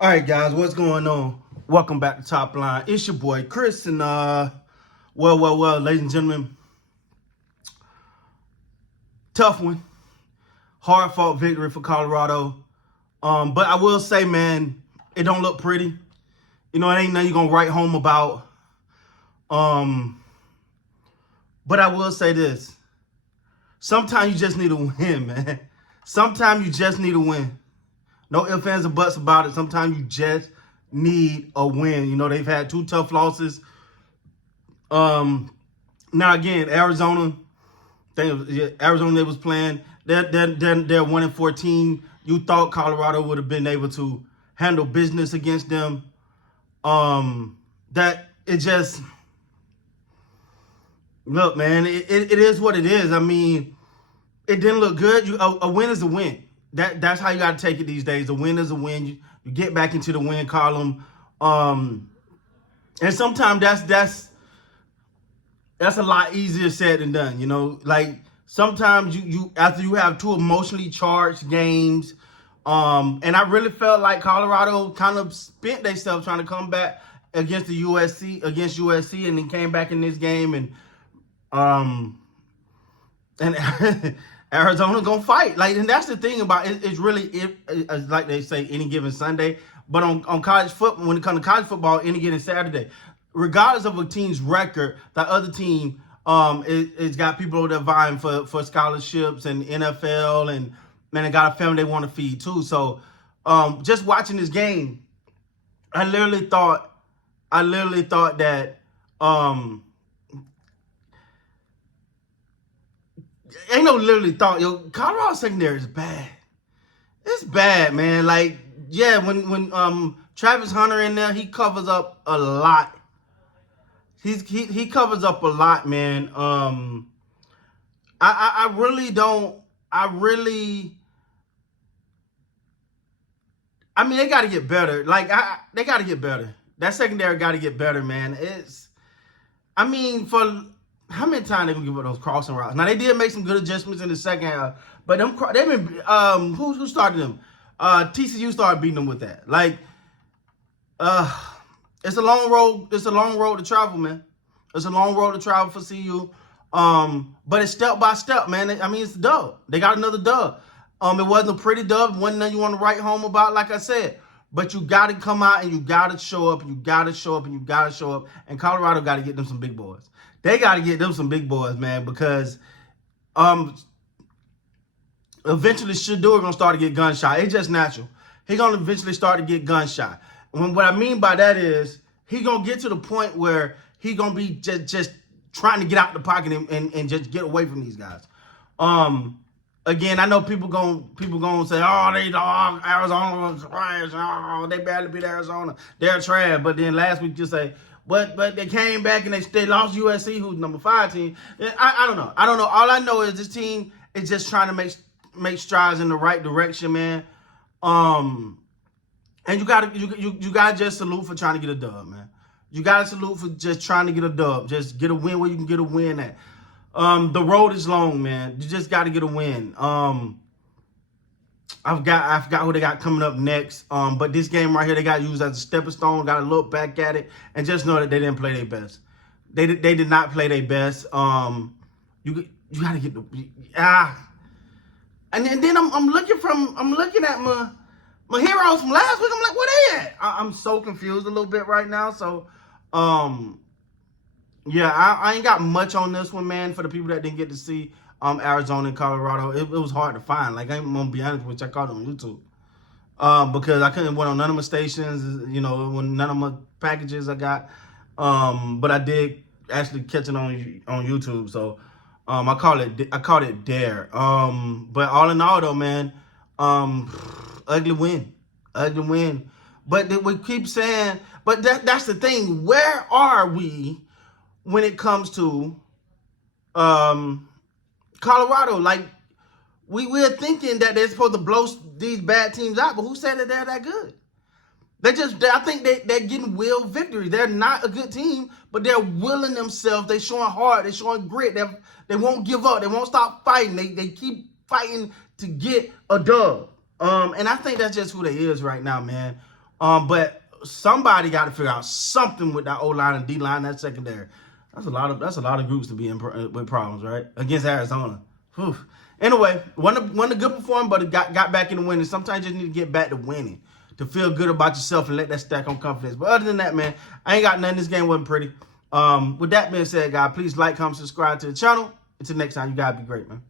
All right, guys, what's going on? Welcome back to Top Line. It's your boy Chris, and well, ladies and gentlemen, tough one, hard fought victory for Colorado. But I will say, man, it don't look pretty. You know, it ain't nothing you're gonna write home about. Um, but I will say this: sometimes you just need to win, man. Sometimes you just need to win. No ifs, ands, or buts about it. Sometimes you just need a win. You know, they've had two tough losses. Now again, Arizona they was playing. They're 1-14. You thought Colorado would have been able to handle business against them. That it just look, man. It is what it is. I mean, it didn't look good. A win is a win. That's how you got to take it these days. A win is a win. You get back into the win column. And sometimes that's a lot easier said than done. You know, like sometimes you after you have two emotionally charged games, and I really felt like Colorado kind of spent themselves trying to come back against USC, and then came back in this game and Arizona gonna fight. Like, and that's the thing about it. It's really like they say, any given Sunday. But on college football, when it comes to college football, any given Saturday, regardless of a team's record, that other team it's got people that are vying for scholarships and NFL, and man, they got a family they want to feed too. So just watching this game, I literally thought that ain't no literally thought, Colorado secondary is bad. It's bad, man. Like, yeah, when Travis Hunter in there, he covers up a lot. He covers up a lot, man. I really don't. I mean, they got to get better. Like, they got to get better. That secondary got to get better, man. I mean, for how many times they gonna give up those crossing routes? Now they did make some good adjustments in the second half, but they've been who started them? TCU started beating them with that. Like, it's a long road. It's a long road to travel, man. It's a long road to travel for CU. But it's step by step, man. I mean, it's a dub. They got another dub. It wasn't a pretty dub. It wasn't nothing you want to write home about, like I said. But you got to come out and you got to show up and you got to show up and you got to show up. And Colorado got to get them some big boys. They got to get them some big boys, man, because eventually Shedeur going to start to get gunshot. It's just natural. He's going to eventually start to get gunshot. And what I mean by that is he's going to get to the point where he's going to be just trying to get out the pocket and just get away from these guys. Again, I know people going to say, Arizona was trash. Oh, they barely beat Arizona. They're trash. But then last week you say, but they came back and they lost USC, who's number 5 team. I don't know. All I know is this team is just trying to make strides in the right direction, man. And you gotta just salute for trying to get a dub, man. You gotta salute for just trying to get a dub. Just get a win where you can get a win at. The road is long, man. You just gotta get a win. I forgot who they got coming up next. But this game right here, they got used as a stepping stone. Got to look back at it and just know that they didn't play their best. They did not play their best. You got to get the and then I'm looking at my heroes from last week. I'm like, where they at? I'm so confused a little bit right now. So, yeah, I ain't got much on this one, man. For the people that didn't get to see Arizona and Colorado, it was hard to find. Like, I'm gonna be honest with you, I caught it on YouTube because I couldn't went on none of my stations, you know, when none of my packages I got. But I did actually catch it on YouTube, so I called it there. But all in all, though, man, ugly win. But we keep saying, but that's the thing. Where are we when it comes to Colorado? Like, we're thinking that they're supposed to blow these bad teams out, but who said that they're that good? I think they're getting will victory. They're not a good team, but they're willing themselves. They're showing heart. They're showing grit. They won't give up. They won't stop fighting. They keep fighting to get a dub. And I think that's just who they is right now, man. But somebody got to figure out something with that O line and D line, that secondary. That's a lot of groups to be in with problems, right? Against Arizona. Whew. Anyway, wasn't a good performance, but it got back in the winning. Sometimes you just need to get back to winning to feel good about yourself and let that stack on confidence. But other than that, man, I ain't got nothing. This game wasn't pretty. With that being said, guys, please like, comment, subscribe to the channel. Until next time, you guys be great, man.